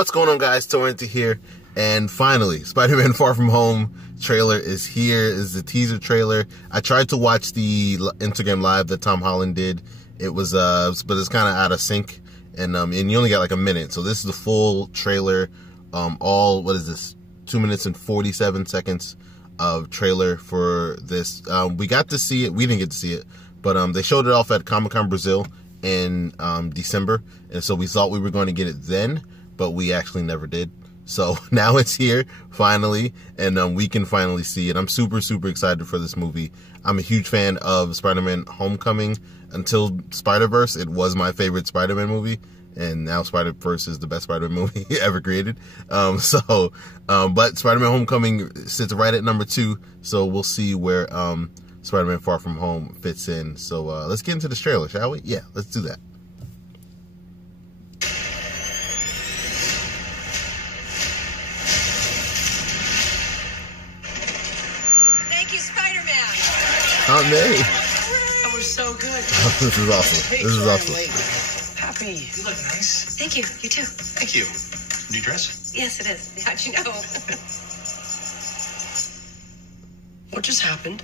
What's going on, guys? toyhuntr here, and finally, Spider-Man Far From Home trailer is here. Is the teaser trailer. I tried to watch the Instagram live that Tom Holland did. It was but it's kind of out of sync, and you only got like a minute. So this is the full trailer. What is this? 2 minutes and 47 seconds of trailer for this. We got to see it. We didn't get to see it, but they showed it off at Comic-Con Brazil in December, and so we thought we were going to get it then, but we actually never did. So now it's here finally, and we can finally see it. I'm super excited for this movie. I'm a huge fan of Spider-Man Homecoming. Until Spider-Verse, it was my favorite Spider-Man movie, and now Spider-Verse is the best Spider-Man movie ever created. But Spider-Man Homecoming sits right at number 2, so we'll see where Spider-Man Far From Home fits in. So let's get into this trailer, shall we? Yeah, let's do that. Thank you, Spider-Man. Aunt May. That was so good. This is awesome. This is awesome. Happy. You look nice. Thank you. You too. Thank you. New dress? Yes, it is. How'd you know? What just happened?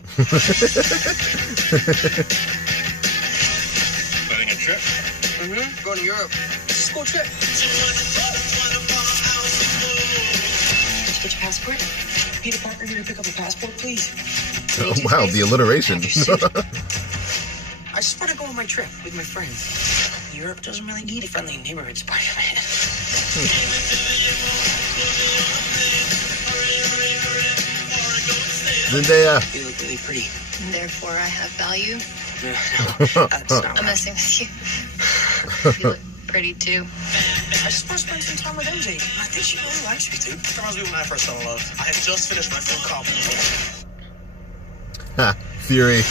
Planning a trip? Mm-hmm. Going to Europe. It's a school trip. Did you get your passport? Peter Parker here to pick up a passport, please. Oh, wow, the alliteration. I just want to go on my trip with my friends. Europe doesn't really need a friendly neighborhood Spider-Man. Zendaya. You look really pretty. Therefore, I have value. No, that's not I'm right. messing with you. You look pretty too. I just want to spend some time with MJ. I think she really likes me, too. Reminds me when I first fell in love. I had just finished my film called Ha, Fury.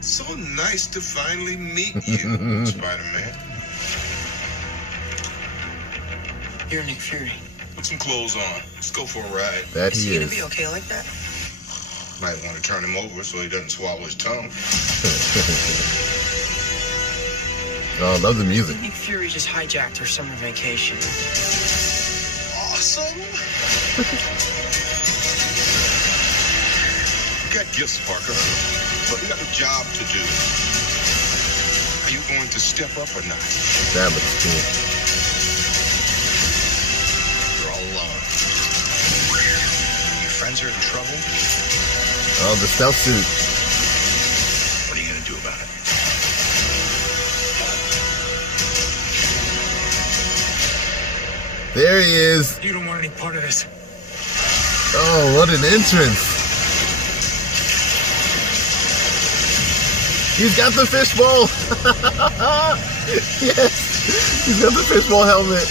So nice to finally meet you, Spider-Man. You're Nick Fury. Put some clothes on. Let's go for a ride. That Is he he gonna is. be okay like that? Might want to turn him over so he doesn't swallow his tongue. Oh, I love the music. Nick Fury just hijacked our summer vacation. Awesome. You got gifts, Parker, but you got a job to do. Are you going to step up or not? That looks cool. You're all alone. Your friends are in trouble. Oh, the stealth suit. What are you going to do about it? There he is. You don't want any part of this. Oh, what an entrance. He's got the fishbowl. Yes. He's got the fishbowl helmet.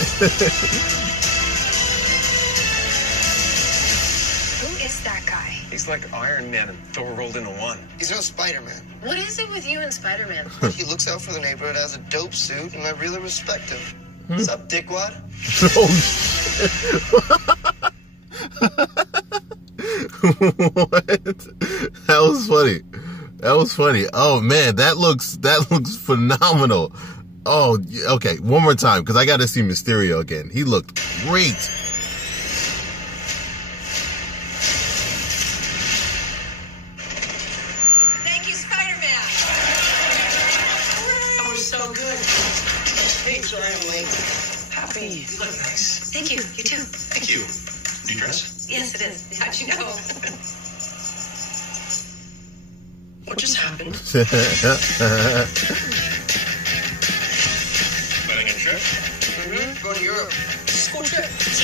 Who is that guy? He's like Iron Man and Thor rolled into one. He's no Spider-Man. What is it with you and Spider-Man? He looks out for the neighborhood, has a dope suit, and I really respect him. What's up, dickwad? Oh, shit. What? That was funny. That was funny. Oh man, that looks phenomenal. Oh, okay. One more time, because I got to see Mysterio again. He looked great. Thank you, Spider-Man. That was so good. Hey, sorry I'm late. Happy. You look nice. Thank you. You too. Thank you. New dress? Yes, it is. How'd you know? What just happened? Planning a trip? Mm-hmm. Going to Europe. It's a school trip. Did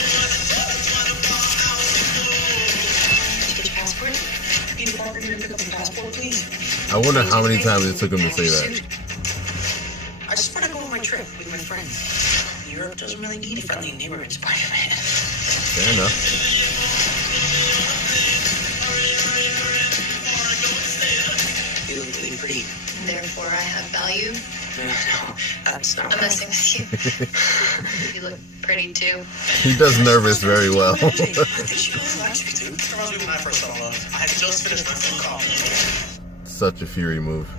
you get your passport? Peter Parker here to pick up a passport, please. I wonder how many times it took him to say that. I just want to go on my trip with my friends. Europe doesn't really need a friendly neighborhood Spider-Man. Fair enough. You look really pretty. Therefore, I have value. No, that's not I'm right. messing with you. You look pretty too. He does nervous very well. I think she really likes me, too. Reminds me when I first fell in love. I had just finished my film called Such a Fury move.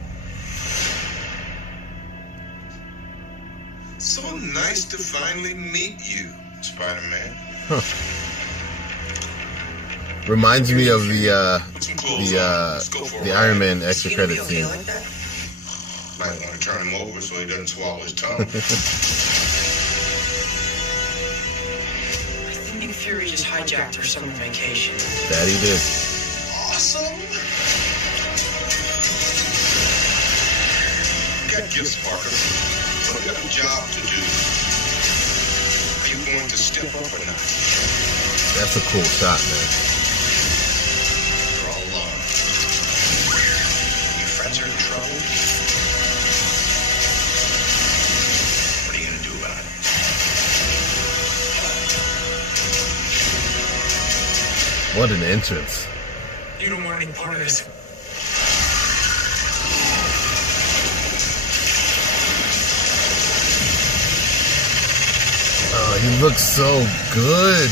So nice to finally meet you, Spider-Man. Huh. Reminds me of the Iron Man extra credit scene. Might want to turn him over so he doesn't swallow his tongue. I think Nick Fury just hijacked our summer vacation. That he did. Awesome. You got gifts, Parker, but you got a job to do. Are you going to step up or not? That's a cool shot, man. You're all alone. Your friends are in trouble. What are you gonna do about it? What an entrance. You don't want any part of this. Oh, he looks so good.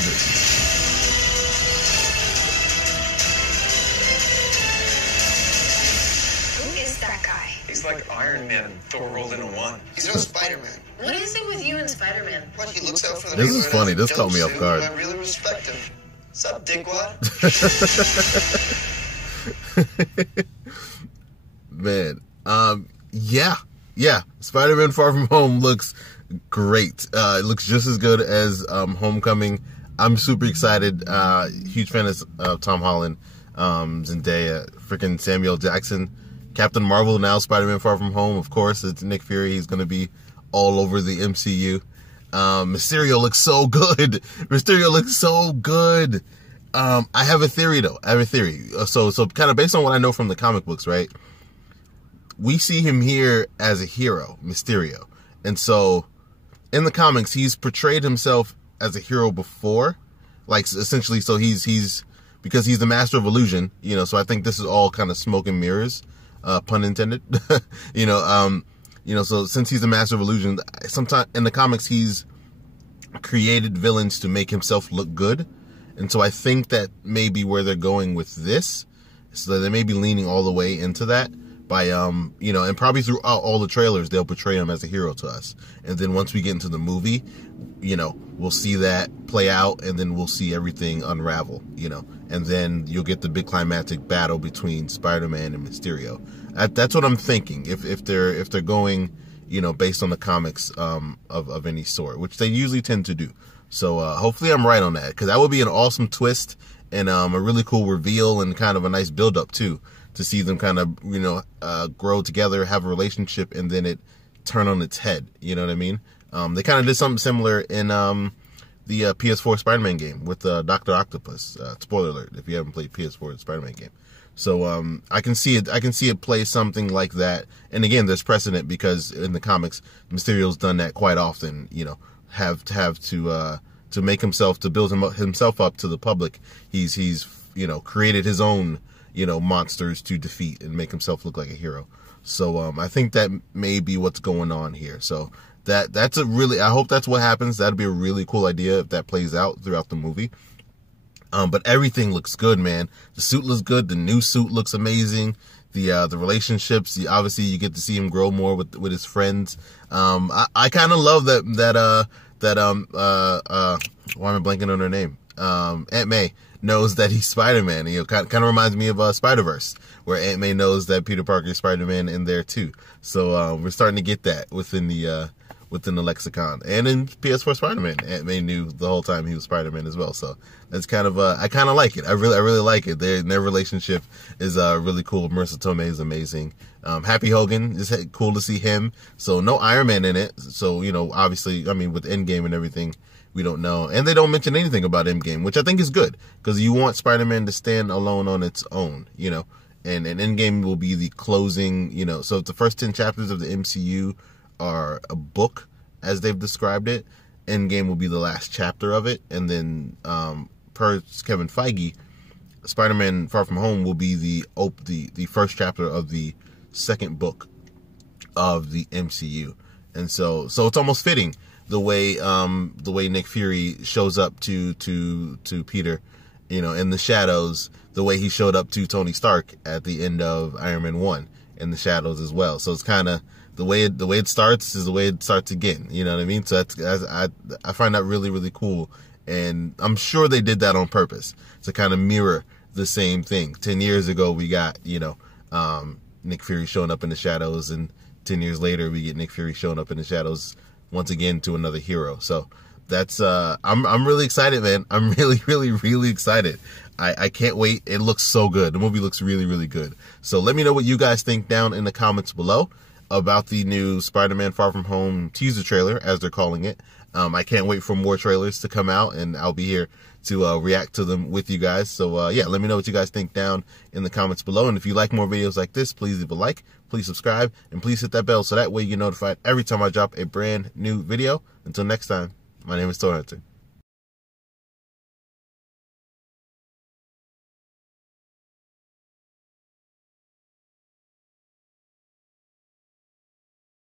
Who is that guy? He's like Iron Man and Thor rolled into one. He's no Spider-Man. What is it with you and Spider-Man? What, he looks out for the This is people in funny. a This caught me dope off suit, guard. and I really respect him. What's up, dickwad? Man, yeah. Spider-Man Far From Home looks great. It looks just as good as Homecoming. I'm super excited. Huge fan of Tom Holland, Zendaya, freaking Samuel Jackson, Captain Marvel. Now Spider-Man Far From Home. Of course, it's Nick Fury. He's going to be all over the MCU. Mysterio looks so good. I have a theory though. So kind of based on what I know from the comic books, right? We see him here as a hero, Mysterio. And so in the comics, he's portrayed himself as a hero before, like essentially. So he's because he's the master of illusion, so I think this is all kind of smoke and mirrors, pun intended. So since he's the master of illusion, sometimes in the comics, he's created villains to make himself look good. And so I think that may be where they're going with this. So they may be leaning all the way into that by, and probably throughout all the trailers, they'll portray him as a hero to us. And then once we get into the movie, we'll see that play out, and then we'll see everything unravel, and then you'll get the big climactic battle between Spider-Man and Mysterio. That's what I'm thinking. If they're going, based on the comics, of any sort, which they usually tend to do. So hopefully I'm right on that, because that would be an awesome twist and a really cool reveal and kind of a nice build up too, to see them kind of grow together, have a relationship, and then it turn on its head. You know what I mean? They kind of did something similar in the PS4 Spider-Man game with Dr. Octopus. Spoiler alert if you haven't played PS4 Spider-Man game. So I can see it play something like that. And again, there's precedent because in the comics, Mysterio's done that quite often. Have to make himself, to build himself up to the public. He's created his own monsters to defeat and make himself look like a hero. So I think that may be what's going on here. So that's I hope that's what happens. That'd be a really cool idea if that plays out throughout the movie. But everything looks good, man. The suit looks good. The new suit looks amazing. The relationships, obviously you get to see him grow more with his friends. I kind of love that why am I blanking on her name? Aunt May knows that he's Spider-Man. Kind of reminds me of Spider-Verse, where Aunt May knows that Peter Parker is Spider-Man in there too. So we're starting to get that within the lexicon. And in PS4 Spider-Man, Aunt May knew the whole time he was Spider-Man as well. So that's kind of I kind of like it. I really like it. Their relationship is really cool. Marissa Tomei is amazing. Happy Hogan is cool to see him. So no Iron Man in it. So obviously, with Endgame and everything, we don't know, and they don't mention anything about Endgame, which I think is good, because you want Spider-Man to stand alone on its own, and Endgame will be the closing, so if the first 10 chapters of the MCU are a book, as they've described it, Endgame will be the last chapter of it, and then, per Kevin Feige, Spider-Man Far From Home will be the first chapter of the second book of the MCU, and so it's almost fitting the way Nick Fury shows up to Peter, in the shadows, the way he showed up to Tony Stark at the end of Iron Man 1 in the shadows as well. So it's kind of the way it starts is the way it starts again. You know what I mean? So I find that really, really cool. And I'm sure they did that on purpose to kind of mirror the same thing. 10 years ago, we got, Nick Fury showing up in the shadows, and 10 years later, we get Nick Fury showing up in the shadows once again to another hero. So that's, I'm really excited, man. I'm really, really, really excited. I can't wait. It looks so good. The movie looks really, really good. So let me know what you guys think down in the comments below about the new Spider-Man Far From Home teaser trailer, as they're calling it. I can't wait for more trailers to come out, and I'll be here to react to them with you guys. So yeah, let me know what you guys think down in the comments below. And if you like more videos like this, please leave a like, please subscribe, and please hit that bell so that way you're notified every time I drop a brand new video. Until next time, my name is Toy Hunter.